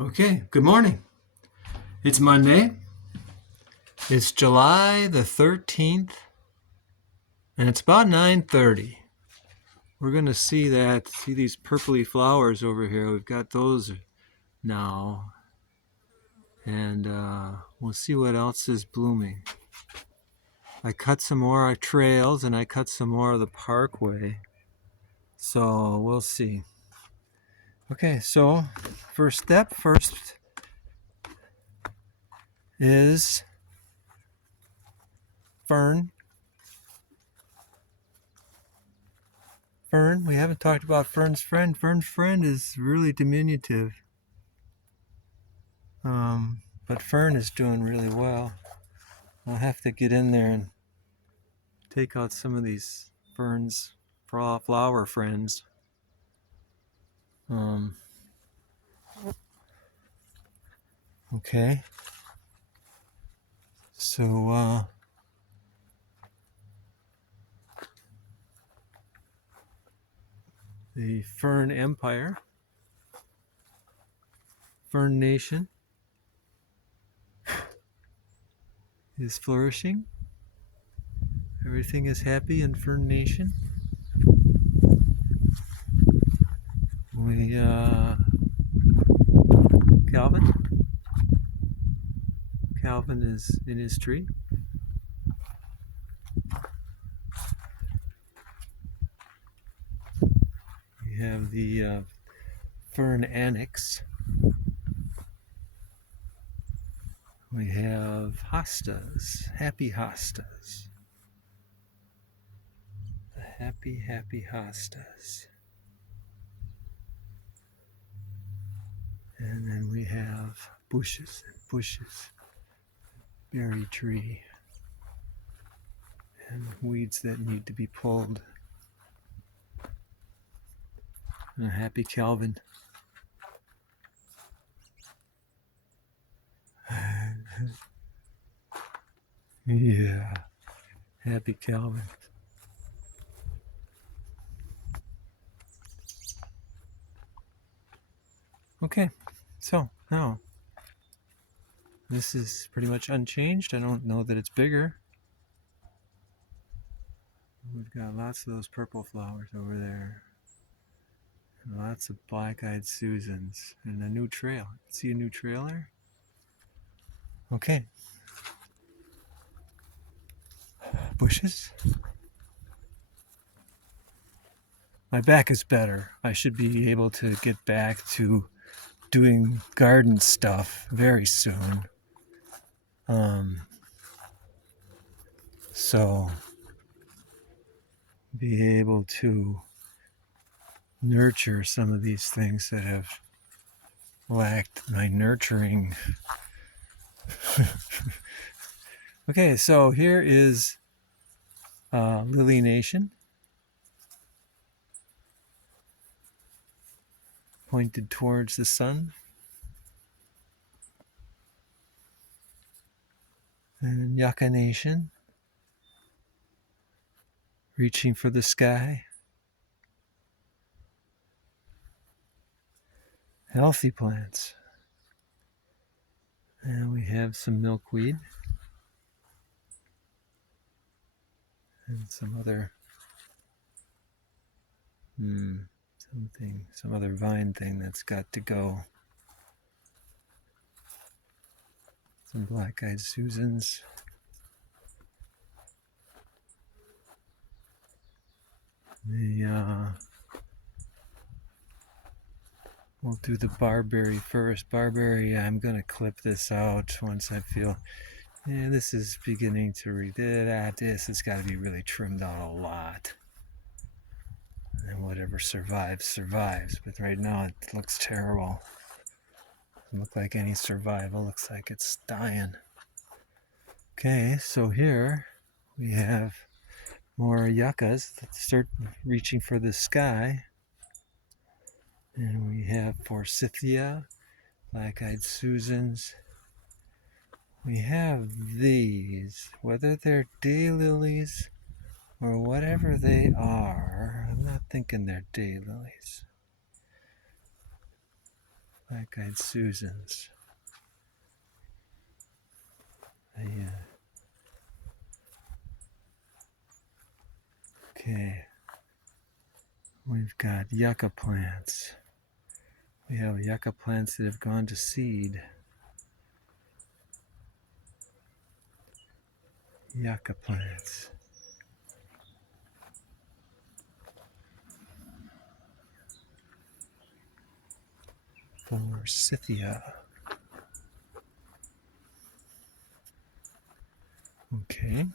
Okay, good morning. It's Monday. It's July the 13th, and it's about 9:30. We're going to see these purpley flowers over here. We've got those now, and we'll see what else is blooming. I cut some more trails, and I cut some more of the parkway, so we'll see. Okay, so first is fern. Fern, we haven't talked about Fern's friend. Fern's friend is really diminutive. But Fern is doing really well. I'll have to get in there and take out some of these Fern's flower friends. Okay. So, the Fern Empire, Fern Nation, is flourishing. Everything is happy in Fern Nation. Calvin is in his tree. We have the Fern Annex. We have hostas, happy hostas. The happy hostas. And then we have bushes and bushes, berry tree, and weeds that need to be pulled. And a happy Calvin. Yeah, happy Calvin. Okay, so now this is pretty much unchanged. I don't know that it's bigger. We've got lots of those purple flowers over there. And lots of black-eyed Susans and a new trail. See a new trail there? Okay. Bushes. My back is better. I should be able to get back to doing garden stuff very soon. So be able to nurture some of these things that have lacked my nurturing. Okay, so here is Lily Nation, pointed towards the sun. And Yucca Nation, reaching for the sky. Healthy plants. And we have some milkweed. And some other some other vine thing that's got to go. Some black-eyed Susans. We'll do the barberry first. Barberry, I'm going to clip this out once I feel, this is beginning to read it. This has got to be really trimmed out a lot. And whatever survives. But right now it looks terrible. Doesn't look like any survival. Looks like it's dying. Okay, so here we have more yuccas that start reaching for the sky. And we have forsythia, black-eyed Susans. We have these, whether they're daylilies or whatever they are. I'm not thinking they're daylilies. Black-eyed Susans. Okay. We've got yucca plants. We have yucca plants that have gone to seed. Yucca plants. Forsythia. Okay.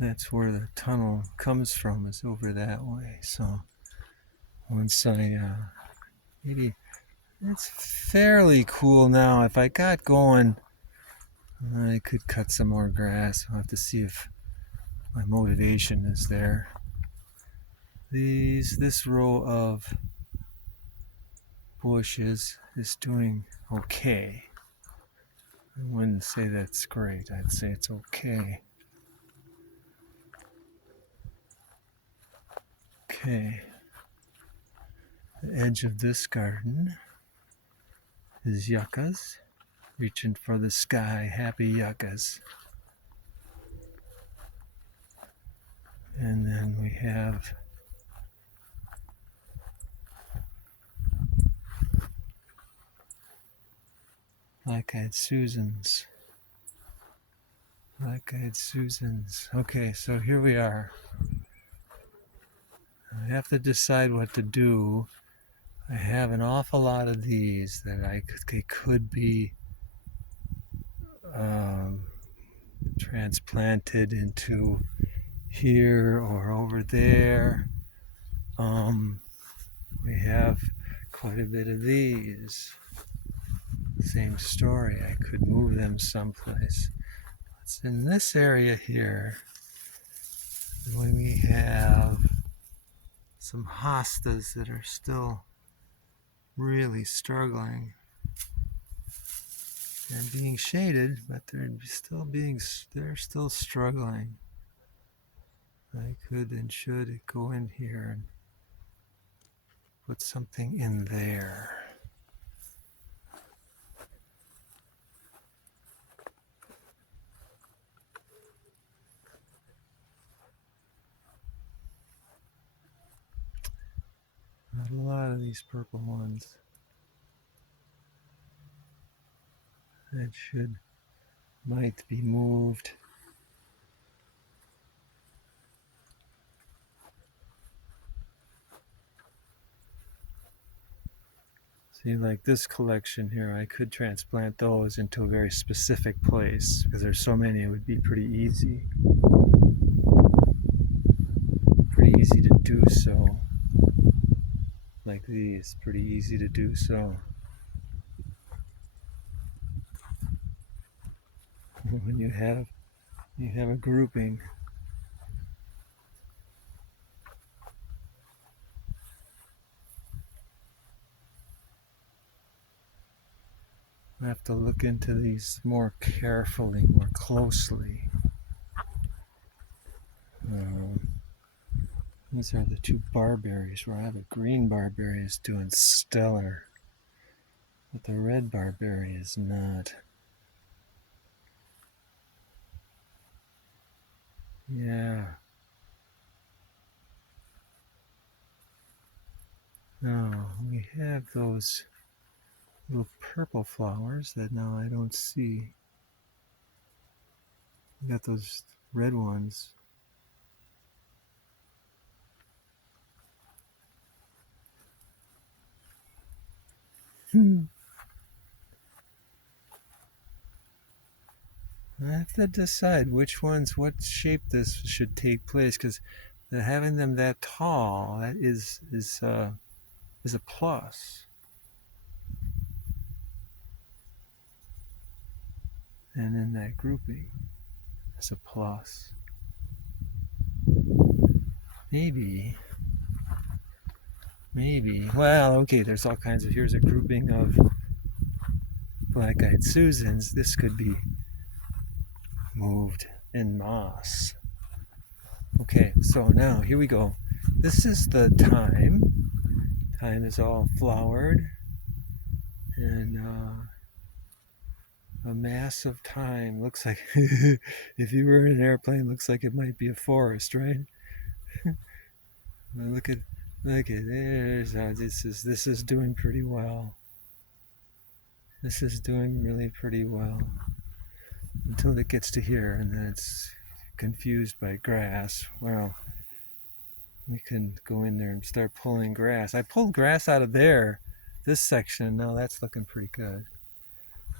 That's where the tunnel comes from, is over that way. So once I maybe it's fairly cool now. If I got going, I could cut some more grass. I'll have to see if my motivation is there. This row of bushes is doing okay. I wouldn't say that's great. I'd say it's okay. Okay. The edge of this garden is yuccas, reaching for the sky, happy yuccas. And then we have Black-eyed Susans. Black-eyed Susans. Okay, so here we are. I have to decide what to do. I have an awful lot of these that they could be transplanted into here or over there. We have quite a bit of these. Same story. I could move them someplace. It's in this area here when we have some hostas that are still really struggling. They're being shaded, but they're still struggling. I could and should go in here and put something in there. Not a lot of these purple ones. That might be moved. See, like this collection here, I could transplant those into a very specific place because there's so many. It would be pretty easy. Pretty easy to do so. Like these, pretty easy to do so. When you have a grouping. I have to look into these more carefully, more closely. These are the two barberries where I have a green barberry is doing stellar, but the red barberry is not. Yeah. Now we have those little purple flowers that now I don't see. We got those red ones. I have to decide which ones, what shape this should take place, because having them that tall, that is a plus. And in that grouping, is a plus. Maybe. Well, okay, there's all kinds of, here's a grouping of black-eyed Susans, this could be moved in moss. Okay, so now here we go. This is the thyme. Thyme is all flowered, and a mass of thyme. Looks like, if you were in an airplane, looks like it might be a forest, right? Look at there's this is doing pretty well. This is doing really pretty well until it gets to here, and then it's confused by grass. Well, we can go in there and start pulling grass. I pulled grass out of there, this section. Now that's looking pretty good.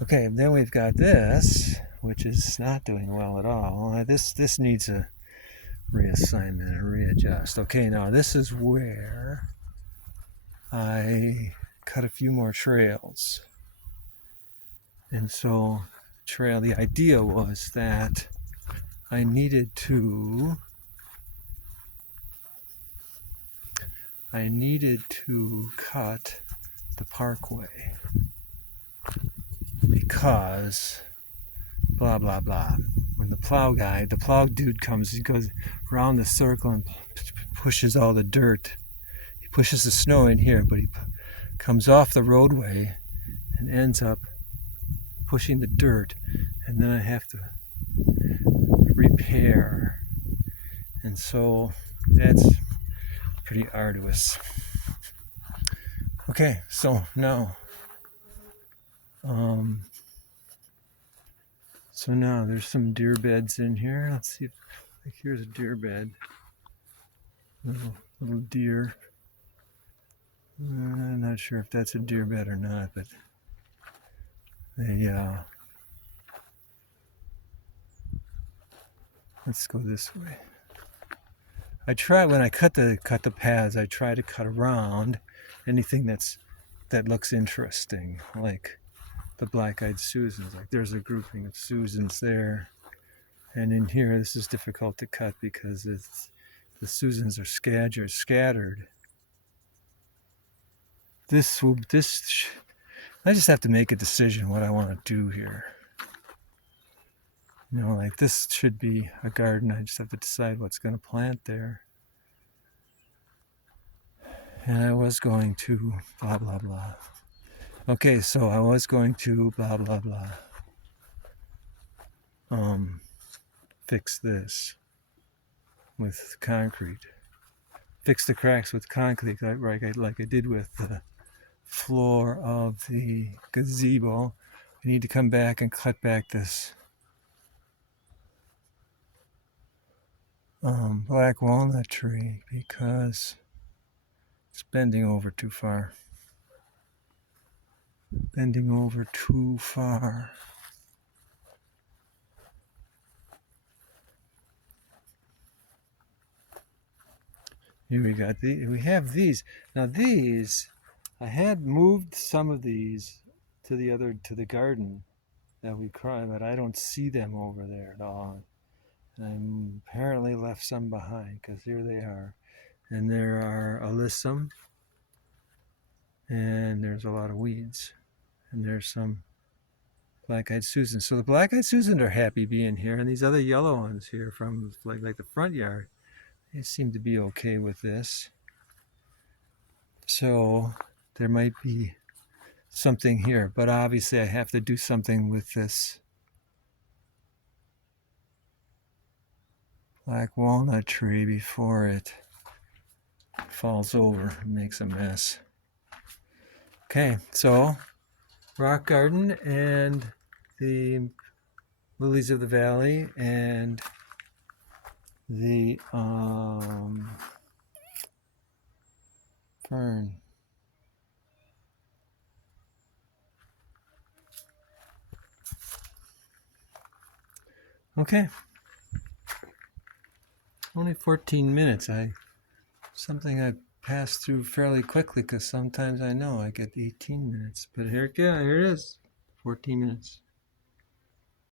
Okay, and then we've got this, which is not doing well at all. This needs a reassignment and readjust. Okay, now this is where I cut a few more trails. And so the idea was that I needed to cut the parkway because blah blah blah. When the plow dude comes, he goes around the circle and pushes all the dirt. He pushes the snow in here, but he comes off the roadway and ends up pushing the dirt, and then I have to repair, and so that's pretty arduous. Okay, so now there's some deer beds in here. Let's see if, like, here's a deer bed, little deer. I'm not sure if that's a deer bed or not, but let's go this way. I try, when I cut the paths, I try to cut around anything that looks interesting, like the black-eyed Susans. Like there's a grouping of Susans there, and in here this is difficult to cut because the Susans are scattered. I just have to make a decision what I want to do here. You know, like this should be a garden. I just have to decide what's going to plant there. And I was going to blah, blah, blah. Okay, so I was going to blah, blah, blah. Fix this with concrete. Fix the cracks with concrete like I did with the floor of the gazebo. I need to come back and cut back this black walnut tree because it's bending over too far. Bending over too far. Here we have these. Now these, I had moved some of these to the garden that we cried, but I don't see them over there at all. And I apparently left some behind because here they are. And there are alyssum, and there's a lot of weeds, and there's some black-eyed Susan. So the black-eyed Susan are happy being here, and these other yellow ones here from like the front yard, they seem to be okay with this. So there might be something here, but obviously I have to do something with this black walnut tree before it falls over and makes a mess. Okay, so rock garden and the lilies of the valley and the fern. Okay. Only 14 minutes. Something I pass through fairly quickly because sometimes I know I get 18 minutes. But here it is. 14 minutes.